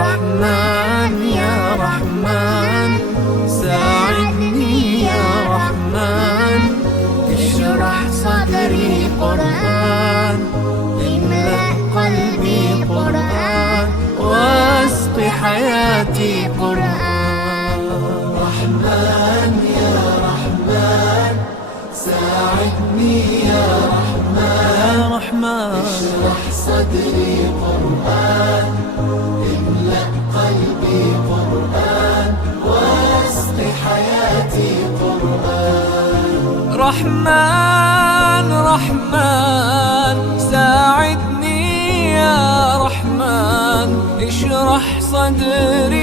رحمن يا رحمن ساعدني يا رحمن، اشرح صدري قرآن، املأ قلبي قرآن، واسق حياتي قرآن. رحمن يا رحمن ساعدني يا رحمن، اشرح صدري قرآن، املأ قلبي قرآن، واسق حياتي قرآن. رحمن رحمن ساعدني يا رحمن، اشرح صدري